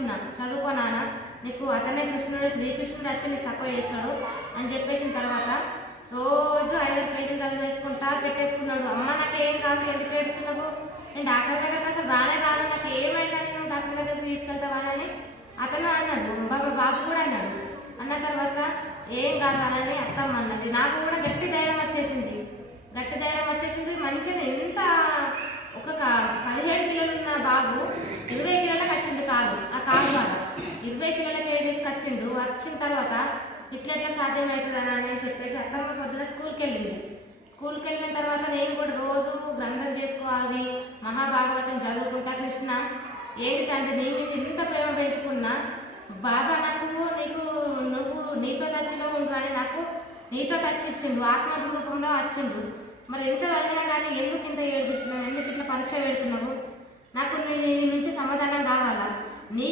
పంపించిన, చదువుకో నాన్న, నీకు అతనే కృష్ణుడు, శ్రీకృష్ణుడు వచ్చి నీకు తక్కువ చేస్తాడు అని చెప్పేసిన తర్వాత రోజు 5 పేజీలు చదివేసుకుంటా పెట్టేసుకున్నాడు. అమ్మ నాకు ఏం కాదు, ఎందుకు ఏడుస్తున్నావు, నేను డాక్టర్ దగ్గరకు అసలు రాను, నాకు ఏమైందని నువ్వు డాక్టర్ దగ్గరకు తీసుకెళ్తావానని అతను అన్నాడు. బాబు కూడా అన్నాడు. అన్న తర్వాత ఏం కాదు అని అత్తమ్మ అన్నది. నాకు కూడా గట్టి ధైర్యం వచ్చేసింది. మంచిగా ఎంత ఒక 17 కిలోలు ఉన్న బాబు 20 కిలోలకు వచ్చింది కాలు. ఆ కాలు బాగా 20 కిలోలకు వేసేసి వచ్చిండు. వచ్చిన తర్వాత ఇట్లా సాధ్యమవుతుందని అని చెప్పేసి అత్తమ్మ పొద్దున స్కూల్కి వెళ్ళిన తర్వాత నేను కూడా రోజు గ్రంథం చేసుకోవాలి, మహాభాగవతం చదువుకుంటా. కృష్ణ ఏంటి తండ్రి నీ మీద ఇంత ప్రేమ పెంచుకున్నా, బాబా నాకు నువ్వు నీతో టచ్లో ఉండు అని నాకు నీతో టచ్ ఇచ్చిండు, ఆత్మ రూపంలో వచ్చిండు. మరి ఎంత చదివినా కానీ ఎందుకు ఇంత ఏడిపిస్తున్నావు, ఎందుకు ఇట్లా పరీక్ష పెడుతున్నావు, నాకు నీ నుంచి సమాధానం కావాలా, నీ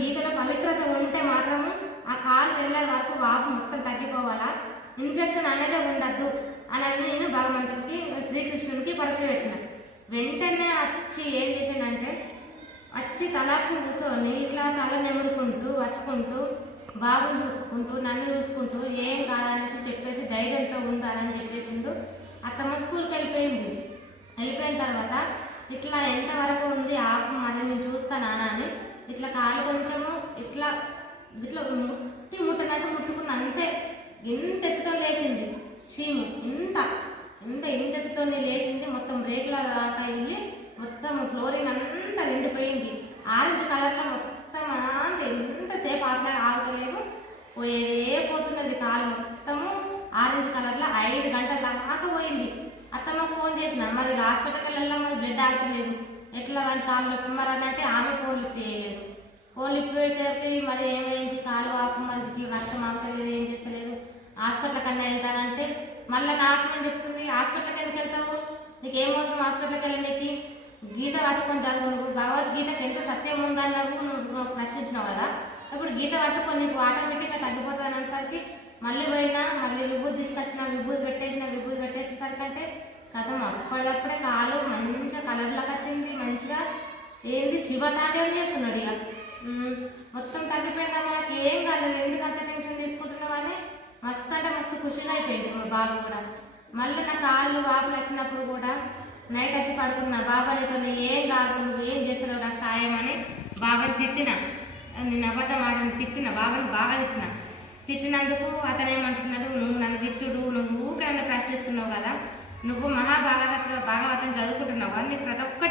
గీతలో పవిత్రత ఉంటే మాత్రము ఆ కాలు వెళ్ళే వరకు వాపు మొత్తం తగ్గిపోవాలా, ఇన్ఫెక్షన్ అనేది ఉండద్దు అని నేను భగవంతుడికి శ్రీకృష్ణునికి పరీక్ష పెట్టిన. వెంటనే వచ్చి ఏం చేశానంటే వచ్చి తలకు కూర్చొని ఇట్లా తల నెమురుకుంటూ వచ్చుకుంటూ బాబుని చూసుకుంటూ నన్ను చూసుకుంటూ ఏం కాదనేసి చెప్పేసి ధైర్యంతో ఉండాలని చెప్పేసిండు. అత్తమ్మ స్కూల్కి వెళ్ళిపోయిన తర్వాత ఇట్లా ఎంతవరకు ఉంది ఆపు మరి నేను చూస్తానా అని ఇట్లా కాలు కొంచెము ఇట్లా ముట్టనట్టు ముట్టుకున్న అంతే. ఎంత ఎత్తుతో లేచింది చీము, ఇంత ఎత్తుతో లేచింది. మొత్తం బ్రేక్ల దాకా వెళ్ళి మొత్తం ఫ్లోరింగ్ అంతా ఎండిపోయింది. ఆరెంజ్ కలర్లో మొత్తం అంత ఎంతసేపు ఆగలేదు, పోతున్నది కాలు మొత్తము ఆరెంజ్ కలర్లో 5 గంటల దాకా పోయింది. అత్తమ్మకు ఫోన్ చేసిన, మరి హాస్పిటల్కి వెళ్ళాం, మరి బ్లడ్ ఆగుతలేదు, ఎట్లా వాడి కాలు నొప్పి మరి అన్నట్టే ఆమె ఫోన్ లిఫ్ట్ చేయలేదు. ఫోన్ లిఫ్ట్ చేసేసరికి మరి ఏమైంది కాలు ఆపు, మరి ఇట్లా రక్తం ఆగుతలేదు, ఏం చేస్తలేదు, హాస్పిటల్ కన్నా వెళ్తానంటే మళ్ళీ నాకు నేను చెప్తుంది, హాస్పిటల్కి ఎందుకు వెళ్తావు, నీకేం అవసరం హాస్పిటల్కి వెళ్ళనీకి, గీత పట్టుకొని చదువు, నువ్వు భగవద్గీతకి ఎంత సత్యం ఉందన్నావు నువ్వు ప్రశ్నించినావు కదా, ఇప్పుడు గీత పట్టుకొని నీకు ఆటోమేటిక్గా తగ్గిపోతుంది అనేసరికి మళ్ళీ పోయినా, మళ్ళీ విభూతి తీసుకొచ్చిన, విభూతి పెట్టేసేసరికి అంటే కథం అప్పటికప్పుడే కాలు మంచిగా కలర్లోకి వచ్చింది. మంచిగా ఏంది శివతాండవం చేస్తున్నాడు. ఇక మొత్తం తగ్గిపోయిందా, మనకి ఏం కాలేదు, ఎందుకు అంత టెన్షన్ తీసుకుంటున్నావు అని మస్తు అంటే మస్తు ఖుషిగా అయిపోయింది మా బాబు కూడా. మళ్ళీ నా కాళ్ళు వాపులు వచ్చినప్పుడు కూడా నైట్ వచ్చి పడుకున్నా, బాబా నీతో ఏం కాదు, నువ్వు ఏం చేస్తున్నావు నాకు సాయం అని బాబాని తిట్టిన. నేను అబద్ధం ఆడని తిట్టిన, బాబాని బాగా తిట్టినందుకు అతను ఏమంటున్నాడు, నువ్వు నన్ను తిట్టుడు, నువ్వు ఊకే నన్ను ప్రశ్నిస్తున్నావు కదా, నువ్వు భాగవతం చదువుకుంటున్నావు, నీకు ప్రతి ఒక్కటి